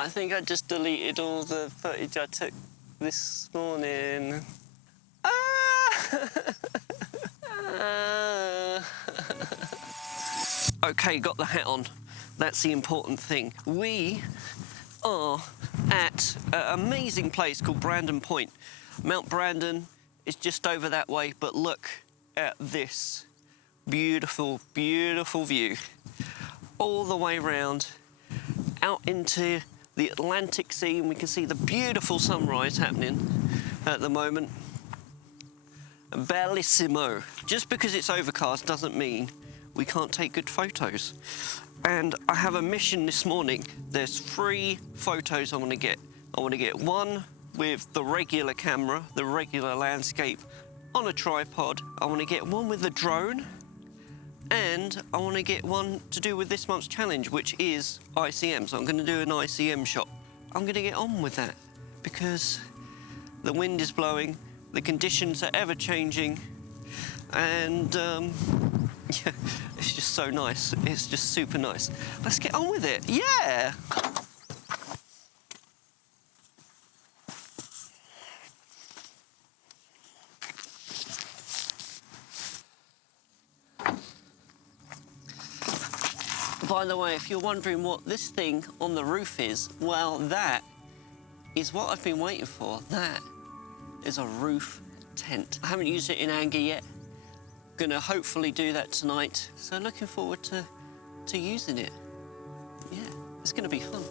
I think I just deleted all the footage I took this morning. Okay, got the hat on. That's the important thing. We are at an amazing place called Brandon Point. Mount Brandon is just over that way, but look at this beautiful, beautiful view. All the way round, out into the Atlantic Sea, and we can see the beautiful sunrise happening at the moment. Bellissimo. Just because it's overcast doesn't mean we can't take good photos. And I have a mission this morning. There's 3 photos I want to get. I want to get one with the regular camera, the regular landscape on a tripod. I want to get one with the drone, and I want to get one to do with this month's challenge, which is ICM. So I'm going to do an ICM shot. I'm going to get on with that because the wind is blowing, the conditions are ever changing, and yeah, it's just so nice. It's just super nice. Let's get on with it. Yeah. By the way, if you're wondering what this thing on the roof is, well, that is what I've been waiting for. That is a roof tent. I haven't used it in anger yet. Gonna hopefully do that tonight. So looking forward to using it. Yeah, it's gonna be fun.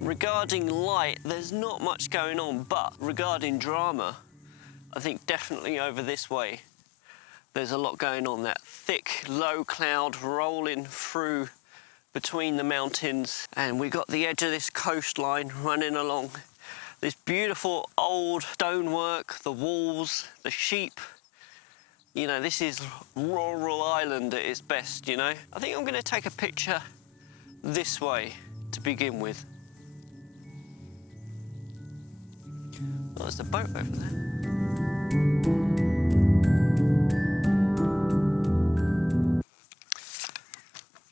Regarding light, there's not much going on, but regarding drama, I think definitely over this way, there's a lot going on. That thick, low cloud rolling through between the mountains, and we got the edge of this coastline running along. This beautiful old stonework, the walls, the sheep. You know, this is rural Ireland at its best, you know. I think I'm gonna take a picture this way to begin with. Oh, there's a boat over there.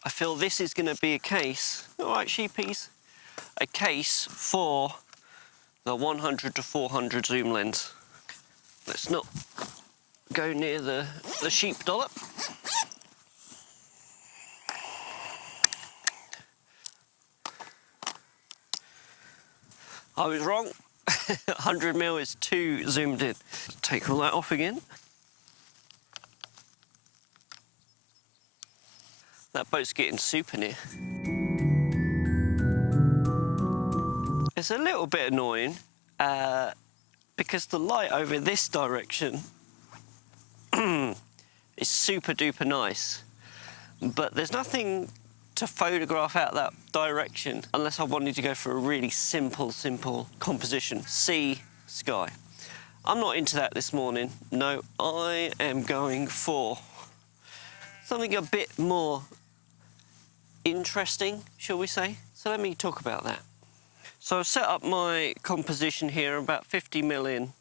I feel this is going to be a case, all right, sheepies, a case for the 100 to 400 zoom lens. Let's not go near the sheep dollop. I was wrong. 100mm is too zoomed in. Take all that off again. That boat's getting super near. It's a little bit annoying because the light over this direction is super duper nice, but there's nothing to photograph out that direction unless I wanted to go for a really simple composition. Sea, sky. I'm not into that this morning. No, I am going for something a bit more interesting, shall we say. So let me talk about that. So I've set up my composition here about 50mm in,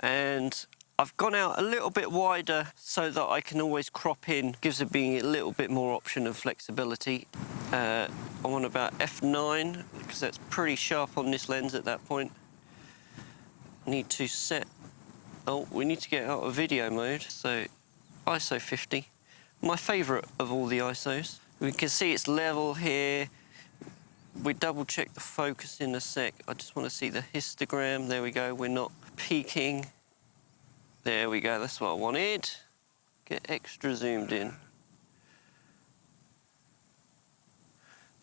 and I've gone out a little bit wider so that I can always crop in, gives it being a little bit more option and flexibility. I want about f9 because that's pretty sharp on this lens at that point. Need to set, oh, we need to get out of video mode, so ISO 50. My favourite of all the ISOs. We can see it's level here. We double check the focus in a sec. I just want to see the histogram. There we go, we're not peaking. There we go, that's what I wanted. Get extra zoomed in.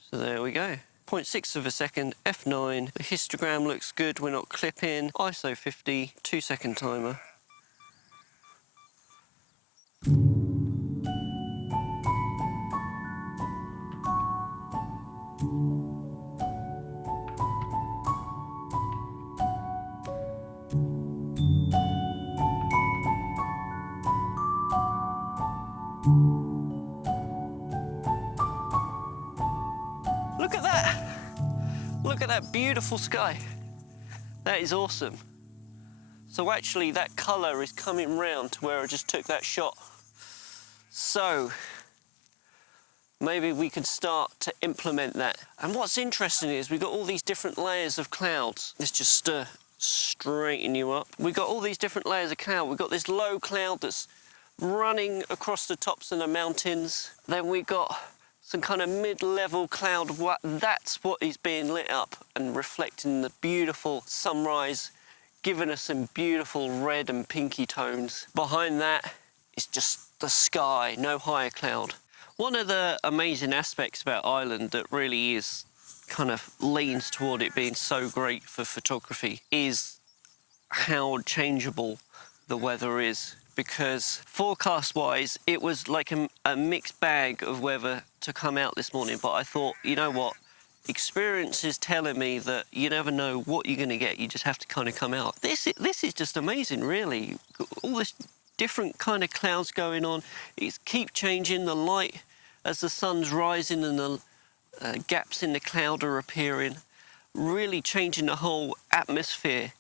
So there we go. 0.6 of a second, f9. The histogram looks good, we're not clipping. ISO 50, 2-second timer. Look at that beautiful sky. That is awesome. So actually that colour is coming round to where I just took that shot. So maybe we can start to implement that. And what's interesting is we've got all these different layers of clouds. Let's just straighten you up. We've got all these different layers of cloud. We've got this low cloud that's running across the tops of the mountains. Then we've got some kind of mid-level cloud. That's what is being lit up and reflecting the beautiful sunrise, giving us some beautiful red and pinky tones. Behind that is just the sky, no higher cloud. One of the amazing aspects about Ireland that really is kind of leans toward it being so great for photography is how changeable the weather is. Because forecast-wise, it was like a mixed bag of weather to come out this morning, but I thought, you know what? Experience is telling me that you never know what you're going to get. You just have to kind of come out. This is just amazing, really. All this different kind of clouds going on. It keep changing the light as the sun's rising and the gaps in the cloud are appearing, really changing the whole atmosphere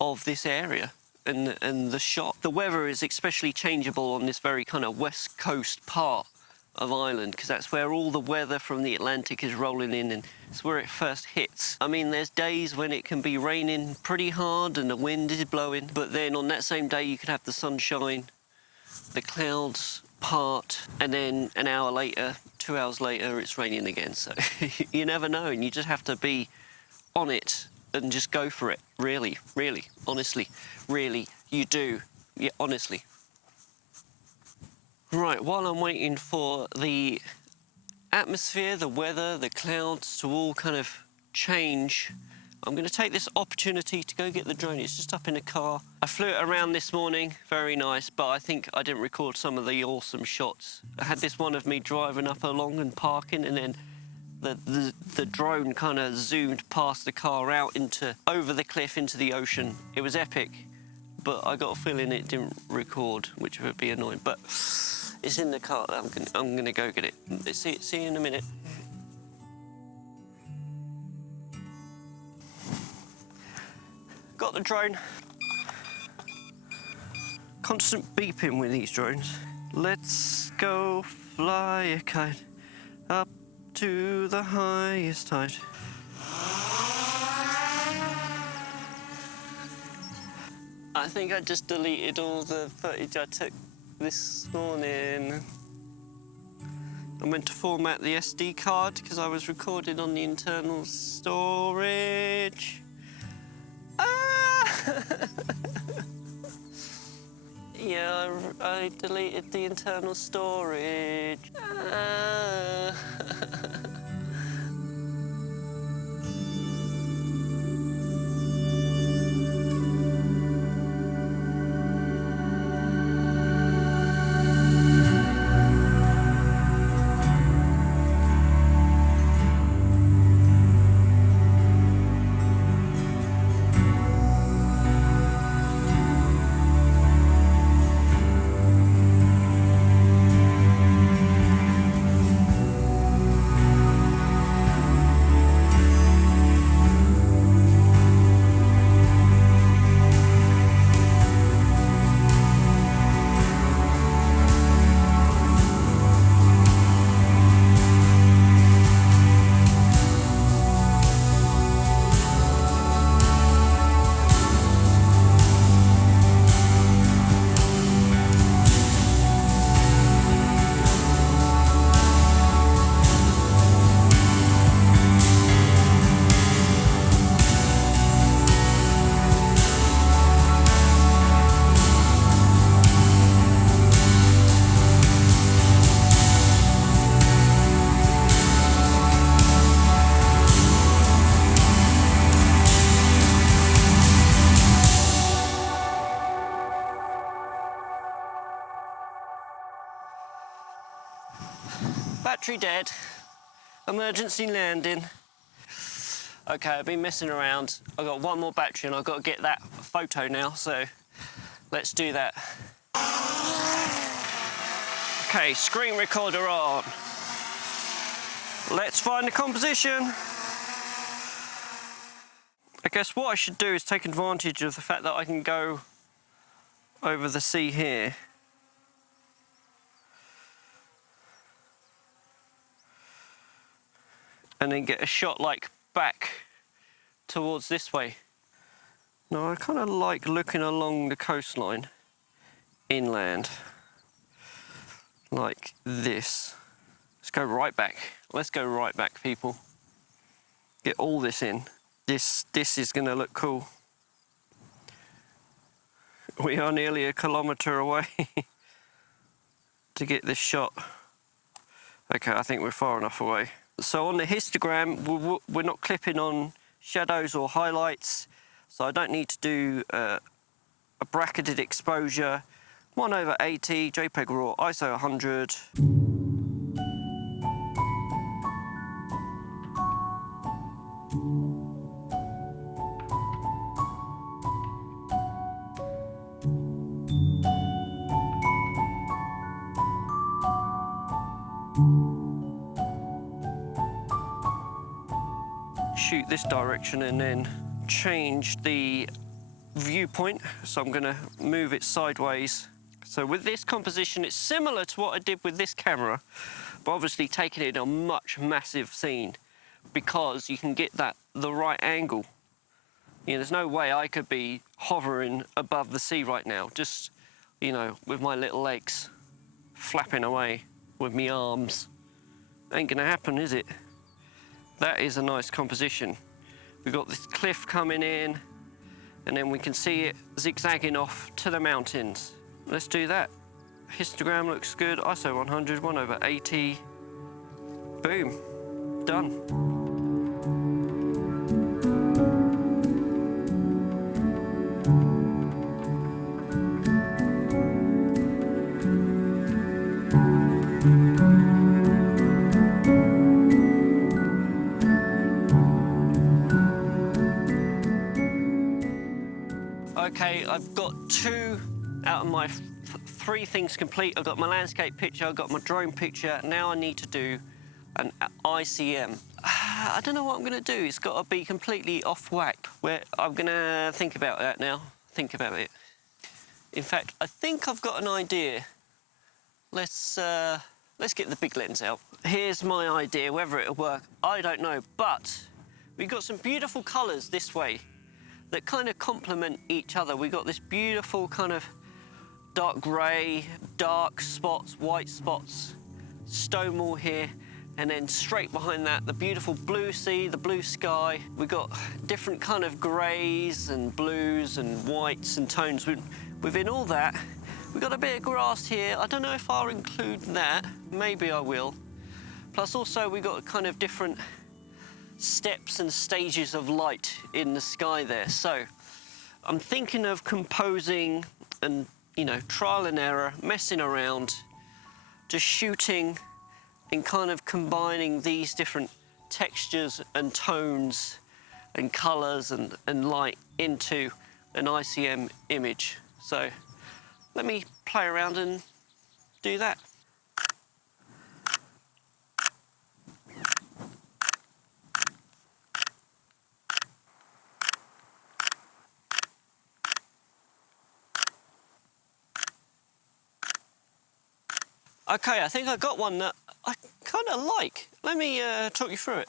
of this area and the shot. The weather is especially changeable on this very kind of west coast part of Ireland, because that's where all the weather from the Atlantic is rolling in, and it's where it first hits. I mean, there's days when it can be raining pretty hard and the wind is blowing, but then on that same day you could have the sunshine, the clouds part, and then an hour later, 2 hours later, it's raining again. So you never know, and you just have to be on it and just go for it. Really, really, honestly, really, you do. Yeah, honestly. Right, while I'm waiting for the atmosphere, the weather, the clouds to all kind of change, I'm going to take this opportunity to go get the drone. It's just up in the car. I flew it around this morning, very nice, but I think I didn't record some of the awesome shots. I had this one of me driving up along and parking, and then the drone kind of zoomed past the car out over the cliff into the ocean. It was epic, but I got a feeling it didn't record, which would be annoying. But it's in the car. I'm gonna go get it. See you in a minute. Got the drone. Constant beeping with these drones. Let's go fly a kite up to the highest height. I think I just deleted all the footage I took this morning. I meant to format the SD card because I was recording on the internal storage. Ah! Yeah, I deleted the internal storage. Ah. Battery dead. Emergency landing. Okay, I've been messing around. I've got one more battery and I've got to get that photo now, so let's do that. Okay, screen recorder on. Let's find the composition. guess what I should do is take advantage of the fact that I can go over the sea here. And then get a shot like back towards this way. Now I kind of like looking along the coastline, inland, like this. Let's go right back. Let's go right back, people. Get all this in. This is gonna look cool. We are nearly a kilometre away to get this shot. Okay, I think we're far enough away. So on the histogram, we're not clipping on shadows or highlights, so I don't need to do a bracketed exposure. 1/80, JPEG RAW, ISO 100. Shoot this direction and then change the viewpoint, so I'm going to move it sideways. So with this composition, it's similar to what I did with this camera, but obviously taking it in a much massive scene, because you can get the right angle. You know, there's no way I could be hovering above the sea right now, just, you know, with my little legs flapping away with my arms. Ain't gonna happen, is it? That is a nice composition. We've got this cliff coming in, and then we can see it zigzagging off to the mountains. Let's do that. Histogram looks good, ISO 100, 1/80. Boom, done. Okay, I've got 2 out of my 3 things complete. I've got my landscape picture, I've got my drone picture. Now I need to do an ICM. I don't know what I'm gonna do. It's gotta be completely off whack. I'm gonna think about that now. Think about it. In fact, I think I've got an idea. Let's get the big lens out. Here's my idea. Whether it'll work, I don't know. But we've got some beautiful colors this way that kind of complement each other. We got this beautiful kind of dark grey, dark spots, white spots, stone wall here, and then straight behind that, the beautiful blue sea, the blue sky. We got different kind of greys and blues and whites and tones. Within all that, we got a bit of grass here. I don't know if I'll include that. Maybe I will. Plus also we got kind of different steps and stages of light in the sky there. So I'm thinking of composing and, you know, trial and error, messing around, just shooting and kind of combining these different textures and tones and colors and light into an ICM image. So let me play around and do that. Okay, I think I got one that I kind of like. Let me talk you through it.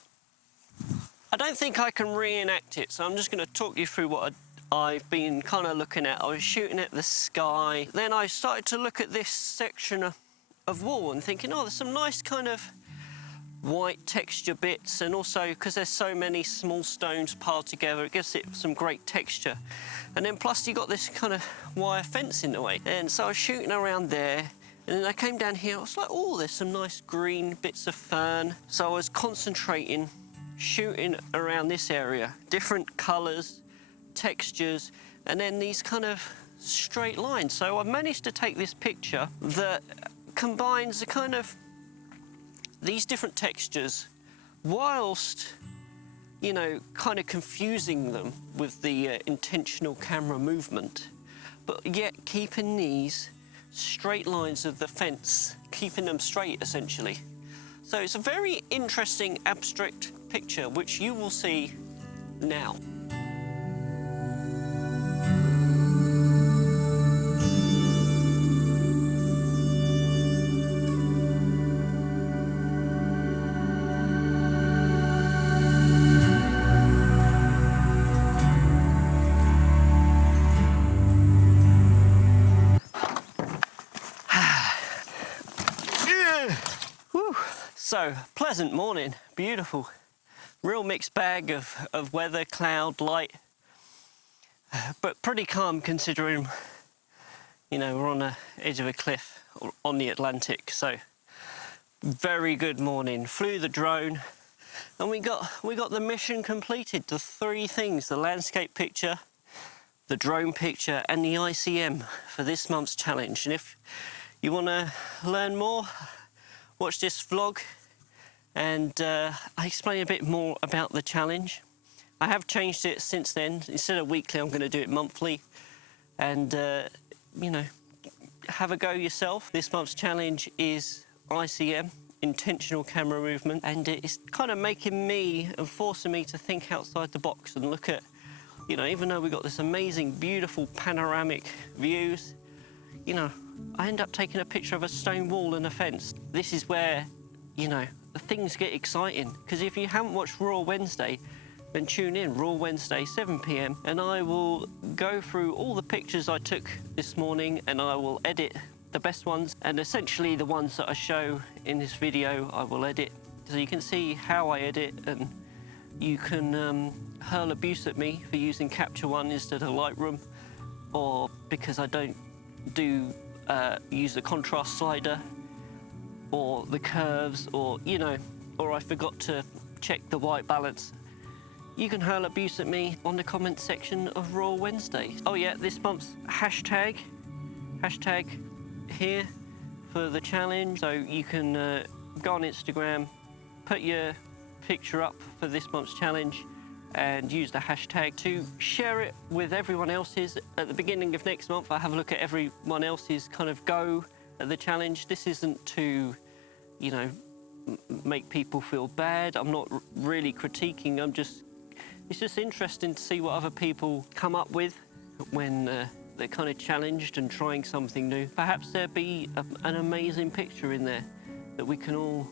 I don't think I can reenact it, so I'm just going to talk you through what I've been kind of looking at. I was shooting at the sky. Then I started to look at this section of wall and thinking, oh, there's some nice kind of white texture bits, and also because there's so many small stones piled together, it gives it some great texture. And then plus you got this kind of wire fence in the way. And so I was shooting around there. And then I came down here, I was like, oh, there's some nice green bits of fern. So I was concentrating, shooting around this area, different colours, textures, and then these kind of straight lines. So I managed to take this picture that combines the kind of these different textures whilst, you know, kind of confusing them with the intentional camera movement, but yet keeping these straight lines of the fence, keeping them straight essentially. So it's a very interesting abstract picture which you will see now. So, pleasant morning, beautiful. Real mixed bag of weather, cloud, light, but pretty calm considering, you know, we're on the edge of a cliff on the Atlantic. So, very good morning. Flew the drone, and we got the mission completed. The three things: the landscape picture, the drone picture, and the ICM for this month's challenge. And if you want to learn more, watch this vlog, and I explain a bit more about the challenge. I have changed it since then. Instead of weekly, I'm going to do it monthly, and you know, have a go yourself. This month's challenge is ICM, intentional camera movement, and it's kind of making me and forcing me to think outside the box and look at, you know, even though we've got this amazing, beautiful panoramic views, you know, I end up taking a picture of a stone wall and a fence. This is where, you know, things get exciting, because if you haven't watched Raw Wednesday, then tune in, Raw Wednesday, 7 p.m, and I will go through all the pictures I took this morning, and I will edit the best ones, and essentially the ones that I show in this video I will edit, so you can see how I edit, and you can hurl abuse at me for using Capture One instead of Lightroom, or because I don't use the contrast slider or the curves, or, you know, or I forgot to check the white balance. You can hurl abuse at me on the comment section of Raw Wednesday. Oh yeah, this month's hashtag here for the challenge. So you can go on Instagram, put your picture up for this month's challenge, and use the hashtag to share it with everyone else's. At the beginning of next month, I have a look at everyone else's kind of go at the challenge. This isn't to, you know, make people feel bad. I'm not really critiquing. It's just interesting to see what other people come up with when they're kind of challenged and trying something new. Perhaps there'll be an amazing picture in there that we can all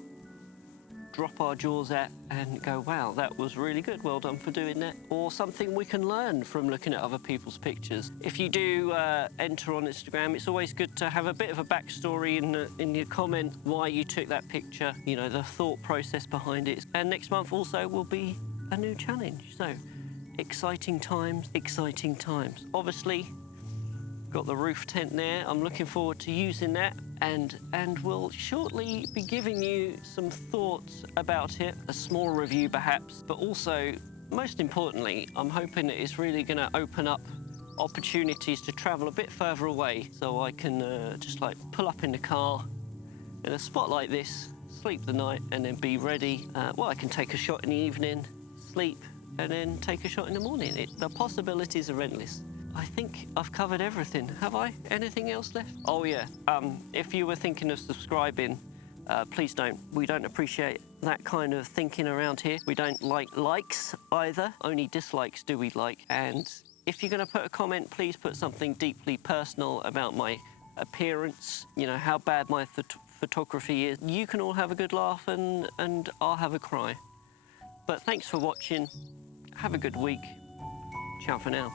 drop our jaws at and go, wow, that was really good, well done for doing that. Or something we can learn from looking at other people's pictures. If you do enter on Instagram, it's always good to have a bit of a backstory in your comment why you took that picture, you know, the thought process behind it. And next month also will be a new challenge. So exciting times, exciting times. Obviously, got the roof tent there. I'm looking forward to using that, and we'll shortly be giving you some thoughts about it, a small review perhaps, but also, most importantly, I'm hoping that it's really gonna open up opportunities to travel a bit further away, so I can just like pull up in the car in a spot like this, sleep the night, and then be ready. Well, I can take a shot in the evening, sleep, and then take a shot in the morning. The possibilities are endless. I think I've covered everything. Have I? Anything else left? Oh yeah, if you were thinking of subscribing, please don't. We don't appreciate that kind of thinking around here. We don't like likes either. Only dislikes do we like. And if you're gonna put a comment, please put something deeply personal about my appearance, you know, how bad my photography is. You can all have a good laugh, and I'll have a cry. But thanks for watching. Have a good week. Ciao for now.